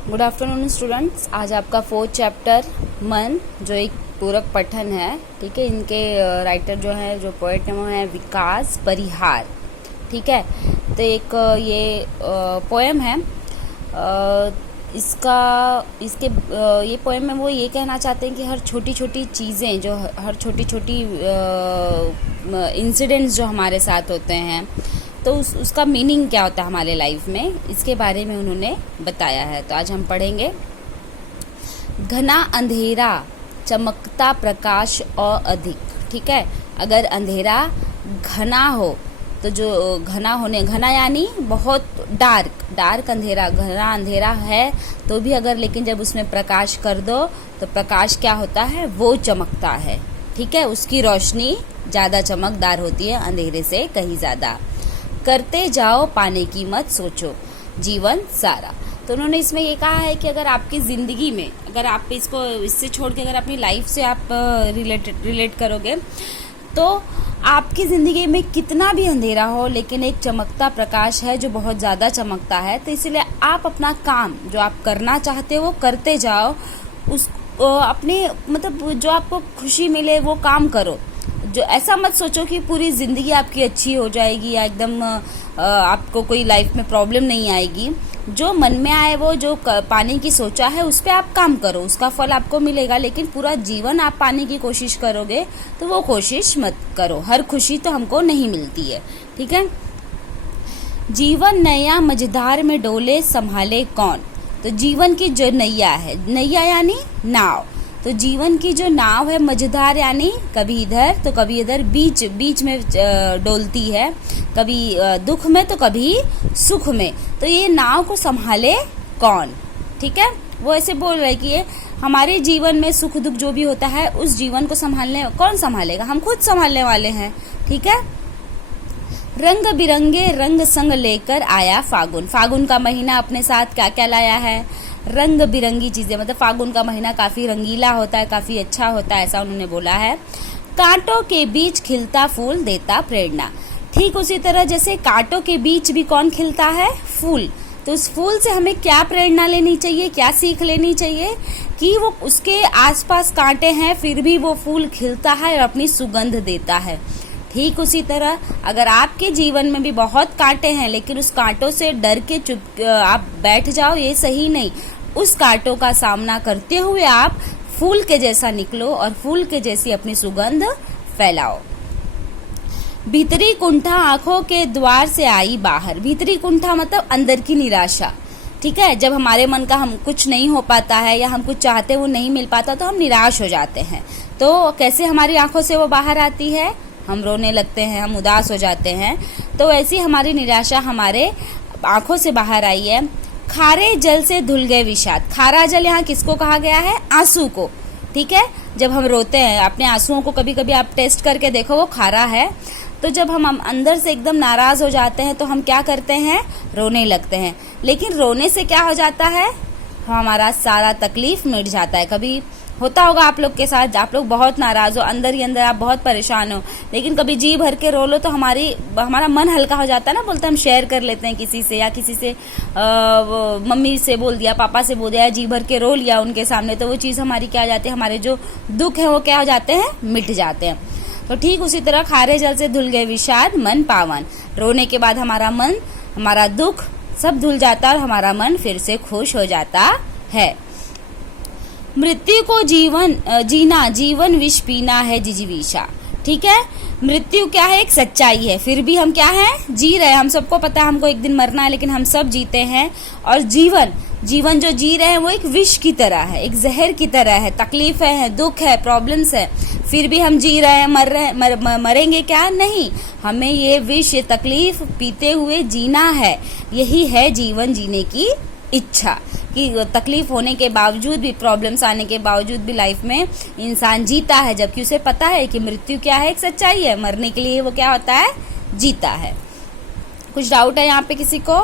Good afternoon students. आज आपका 4th chapter मन, जो एक पूरक पठन है, ठीक है। इनके राइटर जो है, जो पोएट है, वो है विकास परिहार, ठीक है। तो एक ये पोएम है। ये पोएम में वो ये कहना चाहते हैं कि हर छोटी छोटी चीज़ें, जो हर छोटी छोटी इंसिडेंट्स जो हमारे साथ होते हैं, तो उसका मीनिंग क्या होता है हमारे लाइफ में, इसके बारे में उन्होंने बताया है। तो आज हम पढ़ेंगे। घना अंधेरा, चमकता प्रकाश और अधिक, ठीक है। अगर अंधेरा घना हो तो जो घना यानी बहुत डार्क अंधेरा, घना अंधेरा है तो भी अगर, लेकिन जब उसमें प्रकाश कर दो तो प्रकाश क्या होता है, वो चमकता है, ठीक है। उसकी रोशनी ज़्यादा चमकदार होती है अंधेरे से कहीं ज़्यादा। करते जाओ, पाने की मत सोचो, जीवन सारा। तो उन्होंने इसमें ये कहा है कि अगर आपकी ज़िंदगी में, अगर आप इससे छोड़ के अगर अपनी लाइफ से आप रिलेट करोगे, तो आपकी ज़िंदगी में कितना भी अंधेरा हो, लेकिन एक चमकता प्रकाश है जो बहुत ज़्यादा चमकता है। तो इसलिए आप अपना काम जो आप करना चाहते हो वो करते जाओ, अपने मतलब जो आपको खुशी मिले वो काम करो। जो ऐसा मत सोचो कि पूरी ज़िंदगी आपकी अच्छी हो जाएगी या एकदम आपको कोई लाइफ में प्रॉब्लम नहीं आएगी। जो मन में आए, वो जो पाने की सोचा है उस पर आप काम करो, उसका फल आपको मिलेगा। लेकिन पूरा जीवन आप पाने की कोशिश करोगे तो वो कोशिश मत करो। हर खुशी तो हमको नहीं मिलती है, ठीक है। जीवन नैया मझधार में डोले, संभाले कौन। तो जीवन की जो नैया है, नैया यानी नाव, तो जीवन की जो नाव है, मझधार यानी कभी इधर तो कभी इधर, बीच में डोलती है, कभी दुख में तो कभी सुख में। तो ये नाव को संभाले कौन, ठीक है। वो ऐसे बोल रहे कि ये हमारे जीवन में सुख दुख जो भी होता है, उस जीवन को संभालने कौन संभालेगा, हम खुद संभालने वाले हैं, ठीक है। रंग बिरंगे रंग संग लेकर आया फागुन। फागुन का महीना अपने साथ क्या क्या लाया है, रंग बिरंगी चीजें। मतलब फागुन का महीना काफी रंगीला होता है, काफी अच्छा होता है, ऐसा उन्होंने बोला है। कांटों के बीच खिलता फूल देता प्रेरणा। ठीक उसी तरह जैसे कांटों के बीच भी कौन खिलता है, फूल। तो उस फूल से हमें क्या प्रेरणा लेनी चाहिए, क्या सीख लेनी चाहिए कि वो उसके आसपास कांटे हैं फिर भी वो फूल खिलता है और अपनी सुगंध देता है। ठीक उसी तरह अगर आपके जीवन में भी बहुत कांटे हैं, लेकिन उस कांटों से डर के चुप आप बैठ जाओ, ये सही नहीं। उस कांटों का सामना करते हुए आप फूल के जैसा निकलो और फूल के जैसी अपनी सुगंध फैलाओ। भीतरी कुंठा आंखों के द्वार से आई बाहर। भीतरी कुंठा मतलब अंदर की निराशा, ठीक है। जब हमारे मन का हम कुछ नहीं हो पाता है या हम कुछ चाहते वो नहीं मिल पाता तो हम निराश हो जाते हैं। तो कैसे हमारी आंखों से वो बाहर आती है, हम रोने लगते हैं, हम उदास हो जाते हैं। तो ऐसी हमारी निराशा हमारे आंखों से बाहर आई है। खारे जल से धुल गए विषाद। खारा जल यहाँ किसको कहा गया है, आंसू को, ठीक है। जब हम रोते हैं, अपने आंसुओं को कभी कभी आप टेस्ट करके देखो, वो खारा है। तो जब हम अंदर से एकदम नाराज हो जाते हैं तो हम क्या करते हैं, रोने लगते हैं। लेकिन रोने से क्या हो जाता है, हमारा सारा तकलीफ मिट जाता है। कभी होता होगा आप लोग के साथ, आप लोग बहुत नाराज हो, अंदर ही अंदर आप बहुत परेशान हो, लेकिन कभी जी भर के रो लो तो हमारा मन हल्का हो जाता है ना। बोलते हम शेयर कर लेते हैं किसी से, या किसी से मम्मी से बोल दिया, पापा से बोल दिया, जी भर के रो लिया उनके सामने, तो वो चीज़ हमारी क्या हो जाती है, हमारे जो दुख है वो क्या हो जाते हैं, मिट जाते हैं। तो ठीक उसी तरह खारे जल से धुल गए विषाद, मन पावन। रोने के बाद हमारा मन, हमारा दुख सब धुल जाता है और हमारा मन फिर से खुश हो जाता है। मृत्यु को जीना, जीवन विष पीना है जिजीविषा, ठीक है। मृत्यु क्या है, एक सच्चाई है, फिर भी हम क्या है, जी रहे हैं। हम सबको पता है हमको एक दिन मरना है, लेकिन हम सब जीते हैं। और जीवन जो जी रहे हैं वो एक विष की तरह है, एक जहर की तरह है। तकलीफ है, दुख है, प्रॉब्लम्स है, फिर भी हम जी रहे हैं। मरेंगे क्या, नहीं। हमें ये विष, ये तकलीफ पीते हुए जीना है। यही है जीवन जीने की इच्छा, कि तकलीफ होने के बावजूद भी, प्रॉब्लम्स आने के बावजूद भी लाइफ में इंसान जीता है, जबकि उसे पता है कि मृत्यु क्या है, एक सच्चाई है। मरने के लिए वो क्या होता है, जीता है। कुछ डाउट है यहाँ पे किसी को,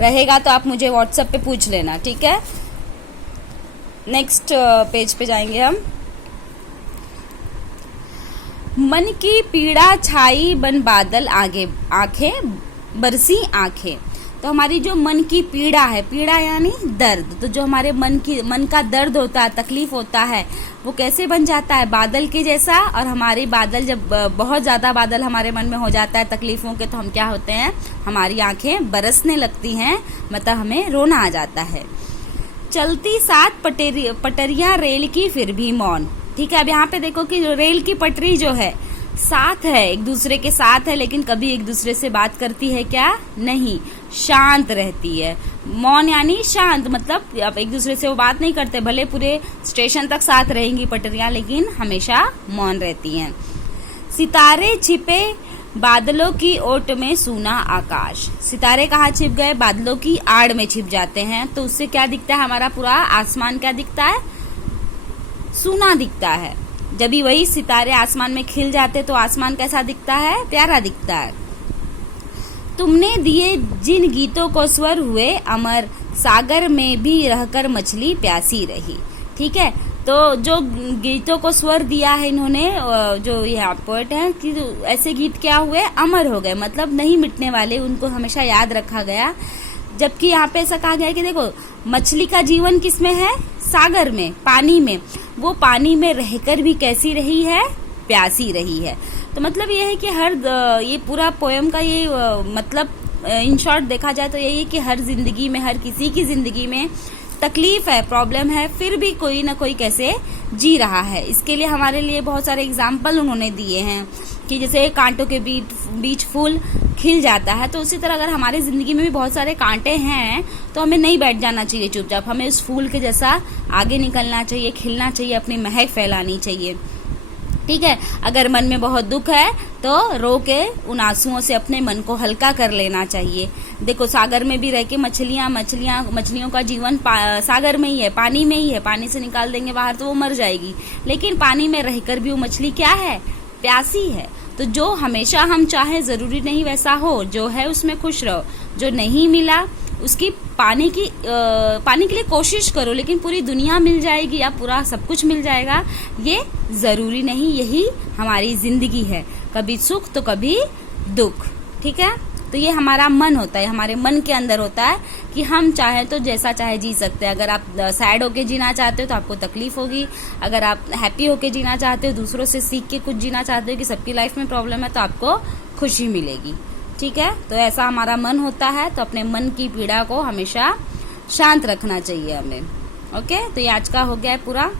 रहेगा तो आप मुझे व्हाट्सएप पे पूछ लेना, ठीक है। नेक्स्ट पेज पे जाएंगे हम। मन की पीड़ा छाई बन बादल आगे, आंखें बरसी आंखें। तो हमारी जो मन की पीड़ा है, पीड़ा यानी दर्द, तो जो हमारे मन का दर्द होता है, तकलीफ होता है, वो कैसे बन जाता है, बादल के जैसा। और हमारी बादल, जब बहुत ज्यादा बादल हमारे मन में हो जाता है तकलीफों के, तो हम क्या होते हैं, हमारी आंखें बरसने लगती हैं, मतलब हमें रोना आ जाता है। चलती 7 पटरियां रेल की फिर भी मौन। ठीक है, अब यहाँ पे देखो कि रेल की पटरी जो है साथ है, एक दूसरे के साथ है, लेकिन कभी एक दूसरे से बात करती है क्या, नहीं, शांत रहती है। मौन यानी शांत, मतलब अब एक दूसरे से वो बात नहीं करते, भले पूरे स्टेशन तक साथ रहेंगी पटरियां, लेकिन हमेशा मौन रहती हैं। सितारे छिपे बादलों की ओट में सूना आकाश। सितारे कहाँ छिप गए, बादलों की आड़ में छिप जाते हैं, तो उससे क्या दिखता है, हमारा पूरा आसमान क्या दिखता है, सूना दिखता है। जब भी वही सितारे आसमान में खिल जाते तो आसमान कैसा दिखता है, प्यारा दिखता है। तुमने दिए जिन गीतों को स्वर हुए अमर, सागर में भी रहकर मछली प्यासी रही। ठीक है, तो जो गीतों को स्वर दिया है इन्होंने, जो यहाँ पोएट है, कि ऐसे गीत क्या हुए, अमर हो गए, मतलब नहीं मिटने वाले, उनको हमेशा याद रखा गया। जबकि यहाँ पे ऐसा कहा गया है कि देखो, मछली का जीवन किसमें है, सागर में, पानी में, वो पानी में रहकर भी कैसी रही है, प्यासी रही है। तो मतलब ये है कि ये पूरा पोयम का ये मतलब इन शॉर्ट देखा जाए तो यही है कि हर जिंदगी में, हर किसी की जिंदगी में तकलीफ है, प्रॉब्लम है, फिर भी कोई ना कोई कैसे जी रहा है। इसके लिए हमारे लिए बहुत सारे एग्जाम्पल उन्होंने दिए हैं कि जैसे कांटों के बीच फूल खिल जाता है, तो उसी तरह अगर हमारी जिंदगी में भी बहुत सारे कांटे हैं तो हमें नहीं बैठ जाना चाहिए चुपचाप, हमें उस फूल के जैसा आगे निकलना चाहिए, खिलना चाहिए, अपनी महक फैलानी चाहिए। ठीक है, अगर मन में बहुत दुख है तो रो के उन आंसुओं से अपने मन को हल्का कर लेना चाहिए। देखो, सागर में भी रह के मछलियों का जीवन सागर में ही है, पानी में ही है, पानी से निकाल देंगे बाहर तो वो मर जाएगी, लेकिन पानी में रहकर भी वो मछली क्या है, प्यासी है। तो जो हमेशा हम चाहे जरूरी नहीं वैसा हो, जो है उसमें खुश रहो, जो नहीं मिला उसकी पाने के लिए कोशिश करो, लेकिन पूरी दुनिया मिल जाएगी या पूरा सब कुछ मिल जाएगा ये जरूरी नहीं। यही हमारी जिंदगी है, कभी सुख तो कभी दुख। ठीक है, तो ये हमारा मन होता है, हमारे मन के अंदर होता है कि हम चाहे तो जैसा चाहे जी सकते हैं। अगर आप सैड होके जीना चाहते हो तो आपको तकलीफ होगी, अगर आप हैप्पी होके जीना चाहते हो, दूसरों से सीख के कुछ जीना चाहते हो कि सबकी लाइफ में प्रॉब्लम है, तो आपको खुशी मिलेगी। ठीक है, तो ऐसा हमारा मन होता है, तो अपने मन की पीड़ा को हमेशा शांत रखना चाहिए हमें। ओके, तो ये आज का हो गया है पूरा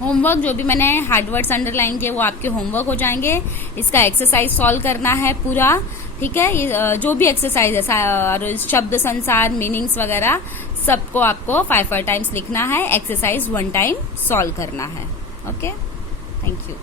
होमवर्क। जो भी मैंने हार्ड वर्ड्स अंडरलाइन किए वो आपके होमवर्क हो जाएंगे। इसका एक्सरसाइज सॉल्व करना है पूरा। ठीक है, ये जो भी एक्सरसाइज है, शब्द संसार, मीनिंग्स वगैरह सबको आपको 5 टाइम्स लिखना है, एक्सरसाइज 1 टाइम सॉल्व करना है। Okay, thank you.